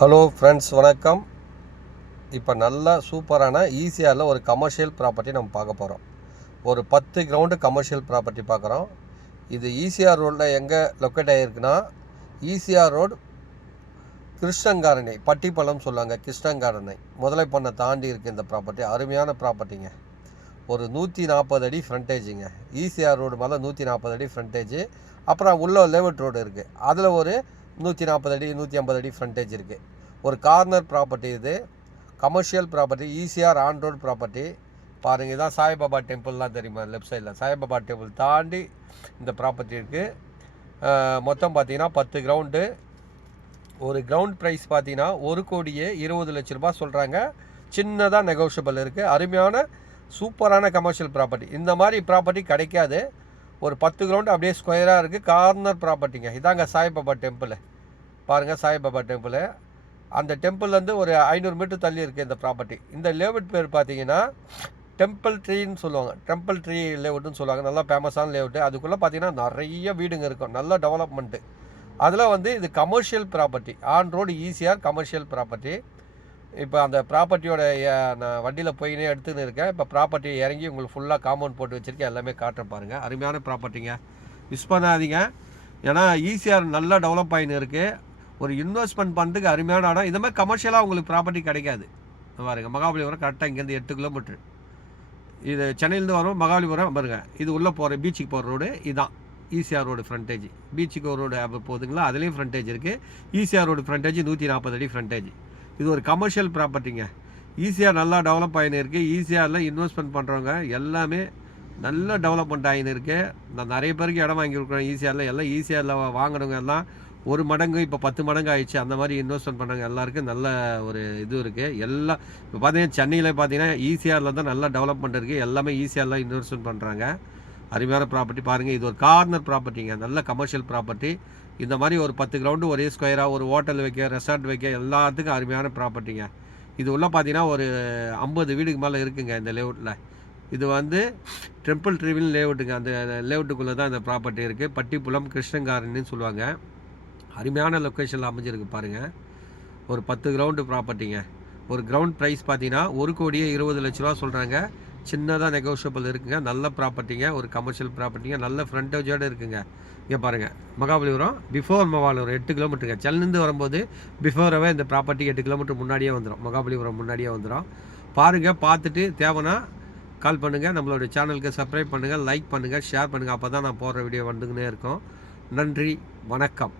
Hello friends, வணக்கம். இப்போ நல்ல சூப்பரான ஈசிஆரில் ஒரு கமர்ஷியல் ப்ராப்பர்ட்டி நம்ம பார்க்க போகிறோம். ஒரு 10 கிரவுண்டு கமர்ஷியல் ப்ராப்பர்ட்டி பார்க்குறோம். இது ஈசிஆர் ரோடில் எங்கே லொக்கேட் ஆகிருக்குன்னா, ஈசிஆர் ரோடு கிருஷ்ணங்காரணை, பட்டிப்பள்ளம் சொல்லுவாங்க. கிருஷ்ணங்காரணை முதலை பண்ணை தாண்டி இருக்குது இந்த ப்ராப்பர்ட்டி. அருமையான ப்ராப்பர்ட்டிங்க. ஒரு 140 அடி ஃப்ரண்டேஜுங்க. ஈசிஆர் ரோடு மேலே 140 அடி ஃப்ரண்டேஜு. அப்புறம் உள்ள லேஅவுட் ரோடு இருக்குது, அதில் ஒரு 140 அடி 150 அடி ஃப்ரண்டேஜ் இருக்குது. ஒரு கார்னர் ப்ராப்பர்ட்டி. இது commercial property, ECR on road property. பாருங்கள், இதுதான் சாய்பாபா டெம்பிள்லாம் தெரியுமா? லெஃப்ட் சைடில் சாய்பாபா டெம்பிள் தாண்டி இந்த ப்ராப்பர்ட்டி இருக்குது. மொத்தம் பார்த்தீங்கன்னா 10 கிரவுண்டு. ஒரு கிரவுண்ட் ப்ரைஸ் பார்த்தீங்கன்னா 1,20,00,000 சொல்கிறாங்க. சின்னதாக நெகோஷியபிள் இருக்குது. அருமையான சூப்பரான கமர்ஷியல் ப்ராப்பர்ட்டி. இந்த மாதிரி ப்ராப்பர்ட்டி கிடைக்காது. ஒரு 10 கிரவுண்டு அப்படியே ஸ்கொயராக இருக்குது. கார்னர் ப்ராப்பர்ட்டிங்க. இதாங்க சாய்பாபா டெம்பிள். பாருங்கள், சாய்பாபா டெம்பிள். அந்த டெம்பிள்லேருந்து ஒரு 500 மீட்டர் தள்ளி இருக்குது இந்த ப்ராப்பர்ட்டி. இந்த லேஅவுட் பேர் பார்த்தீங்கன்னா டெம்பிள் ட்ரீன்னு சொல்லுவாங்க. டெம்பிள் ட்ரீ லேஅவுட்னு சொல்லுவாங்க. நல்லா ஃபேமஸான லேஅவுட்டு. அதுக்குள்ளே பார்த்தீங்கன்னா நிறைய வீடுங்க இருக்கும். நல்ல டெவலப்மெண்ட்டு. அதில் இது commercial property. On road ECR commercial property. இப்போ அந்த ப்ராப்பர்ட்டியோட நான் வண்டியில் போயினே எடுத்துன்னு இருக்கேன். இப்போ ப்ராப்பர்ட்டி இறங்கி உங்களுக்கு ஃபுல்லாக காம்பவுண்ட் போட்டு வச்சுருக்கேன். எல்லாமே காட்டுறேன் பாருங்கள். அருமையான ப்ராப்பர்ட்டிங்க. மிஸ் பண்ணாதீங்க. ஏன்னா ஈசிஆர் நல்லா டெவலப் ஆகின்னு இருக்குது. ஒரு இன்வெஸ்ட்மெண்ட் பண்ணுறதுக்கு அருமையான இடம். இந்த மாதிரி கமர்ஷியலாக உங்களுக்கு ப்ராப்பர்ட்டி கிடைக்காது. பாருங்கள், மகாபலிபுரம் கரெக்டாக இங்கேருந்து 8 கிலோமீட்ரு. இது சென்னையிலேருந்து வரும். மகாபலிபுரம் பாருங்கள், இது உள்ளே போகிற பீச்சுக்கு போகிற ரோடு. இதுதான் ஈசிஆர் ரோடு ஃப்ரண்டேஜ். பீச்சுக்கு ஒரு ரோடு அப்போ போகுதுங்களா, அதுலேயும் ஃப்ரண்டேஜ் இருக்குது. ஈசிஆர் ரோடு ஃப்ரண்டேஜ் 140 அடி ஃப்ரண்டேஜ். இது ஒரு கமர்ஷியல் ப்ராப்பர்ட்டிங்க. ஈஸியாக நல்லா டெவலப் ஆகின்னு இருக்குது. ஈஸியாரில் இன்வெஸ்ட்மெண்ட் பண்ணுறவங்க எல்லாமே நல்ல டெவலப்மெண்ட் ஆகின்னு இருக்குது. நான் நிறைய பேருக்கு இடம் வாங்கி கொடுக்குறேன் ஈஸியாரில். எல்லாம் ஈஸியாரில் வாங்கினவங்க எல்லாம் 1 மடங்கு இப்போ 10 மடங்கு ஆயிடுச்சு. அந்த மாதிரி இன்வெஸ்ட்மெண்ட் பண்ணுறவங்க எல்லாருக்கும் நல்ல ஒரு இது இருக்குது. எல்லாம் இப்போ பார்த்தீங்கன்னா சென்னையில் பார்த்தீங்கன்னா ஈஸியாரில் தான் நல்ல டெவலப்மெண்ட் இருக்குது. எல்லாமே ஈஸியாரில் இன்வெஸ்ட்மெண்ட் பண்ணுறாங்க. அருமையான ப்ராப்பர்ட்டி. பாருங்கள், இது ஒரு கார்னர் ப்ராப்பர்ட்டிங்க. நல்ல கமர்ஷியல் ப்ராப்பர்ட்டி. இந்த மாதிரி ஒரு 10 கிரவுண்டு ஒரே ஸ்கொயராக ஒரு ஹோட்டல் வைக்க, ரெசார்ட் வைக்க எல்லாத்துக்கும் அருமையான ப்ராப்பர்ட்டிங்க. இது உள்ள பார்த்தீங்கன்னா ஒரு 50 வீடுக்கு மேலே இருக்குங்க இந்த லேஅவுட்டில். இது டெம்பிள் ட்ரீவில் லேஅவுட்டுங்க. அந்த லேஅவுட்டுக்குள்ளே தான் இந்த ப்ராப்பர்ட்டி இருக்குது. பட்டிப்புலம் கிருஷ்ணங்காரன்னு சொல்லுவாங்க. அருமையான லொக்கேஷனில் அமைஞ்சிருக்கு பாருங்கள். ஒரு 10 கிரவுண்டு ப்ராப்பர்ட்டிங்க. ஒரு கிரவுண்ட் ப்ரைஸ் பார்த்தீங்கன்னா 1,20,00,000 சொல்கிறாங்க. சின்னதாக நெகோஷியபிள் இருக்குங்க. நல்ல ப்ராப்பர்ட்டிங்க. ஒரு கமர்ஷியல் ப்ராப்பர்ட்டிங்க. நல்ல ஃப்ரண்டேஜோடு இருக்குங்க. இங்கே பாருங்கள், மகாபலிபுரம் பிஃபோர் மகாபலிபுரம் 8 கிலோமீட்டருங்க. சென்னையிலேருந்து வரும்போது பிஃபோராகவே இந்த ப்ராப்பர்ட்டி 8 கிலோமீட்டர் முன்னாடியே வந்துடும். மகாபலிபுரம் முன்னாடியே வந்துடும். பாருங்கள், பார்த்துட்டு தேவைன்னா கால் பண்ணுங்கள். நம்மளோட சேனலுக்கு சப்ஸ்கிரைப் பண்ணுங்கள், லைக் பண்ணுங்கள், ஷேர் பண்ணுங்கள். அப்போ தான் நான் போடுற வீடியோ வந்துக்கினே இருக்கும். நன்றி, வணக்கம்.